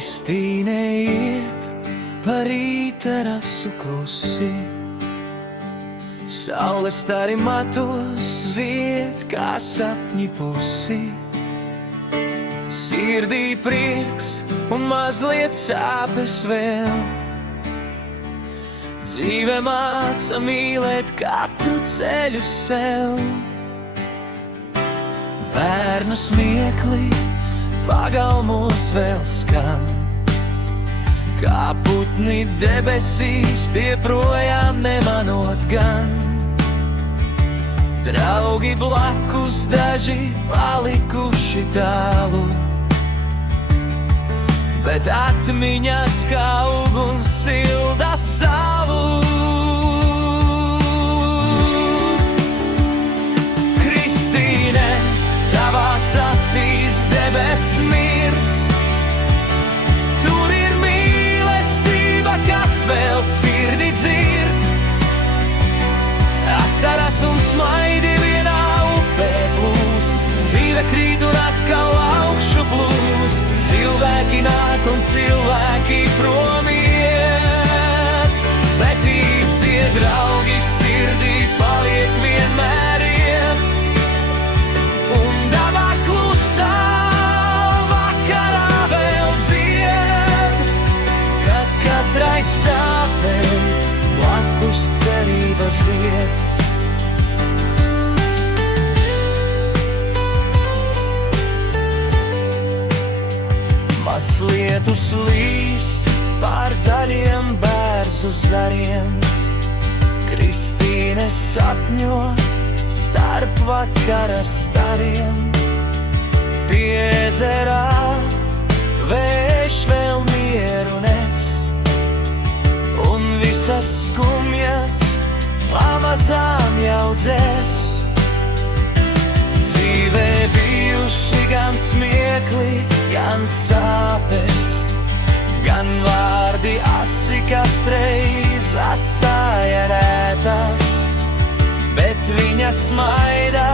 Kristīne iet pa rīta rasu klusi, saule stari matos zied kā sapņi pusi. Sirdī prieks un mazliet sāpes vēl, dzīve māca mīlēt katru ceļu sev. Bērnu smiekli pagalmos vēl skan, kā putni debesīs tie projām nemanot gan. Draugi blakus daži palikuši tālu, bet atmiņas kā uguns silda salu. Kristīne, tavās acīs debes mirts, tur ir mīlestība, kas vēl sirdi dzird. Asaras un smaidi vienā upē plūst, dzīve krīt un atkal augšu plūst. Cilvēki nāk un cilvēki prom iet, bet īstie draugi sirdī paliek vienmēr iet. Un dabā klusā vakarā vēl dzied, kad katrai sāpēm blakus cerības iet. Lietus līst pār zaļiem bērzu zariem, Kristīne sapņo starp vakara stariem. Pie ezerā vējš vēl mieru nes, un visas skumjas pamazām jau dzēs. Dzīvē bijuši gan smiekli, gan sāpes, gan vārdi asi, kas reiz atstāja rētas, bet viņa smaidā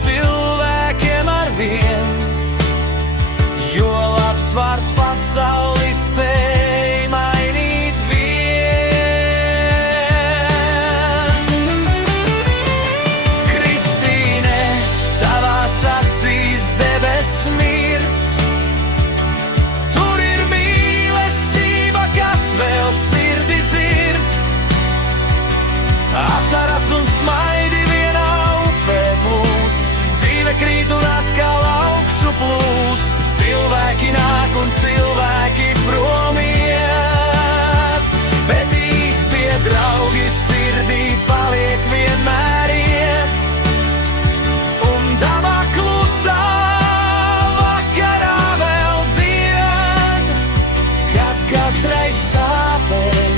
cilvēkiem arvien, jo labs vārds pasauli spēj mainīt vien. Kristīne, tavās acīs debes mirts, vēl sirdi dzird. Asaras un smaidi vienā upē plūst, dzīve krīt un atkal augšu plūst. Cilvēki nāk un cilvēki prom iet, bet īstie draugi sirdī paliek vienmēr iet. Un dabā klusā vakarā vēl dzied, kad katrai sāpēm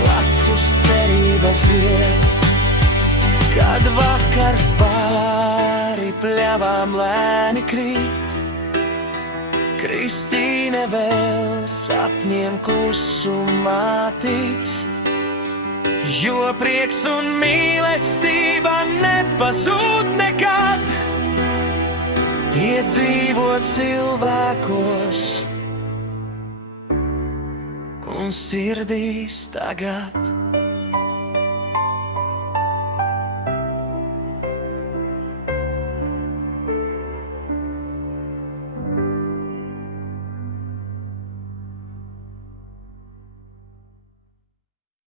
blakus cerības iet. Kad vakars pāri pļavām lēni krīt, Kristīne vēl sapņiem klusumā tic, jo prieks un mīlestība nepazūd nekad. Tie dzīvo cilvēkos un sirdīs tagad.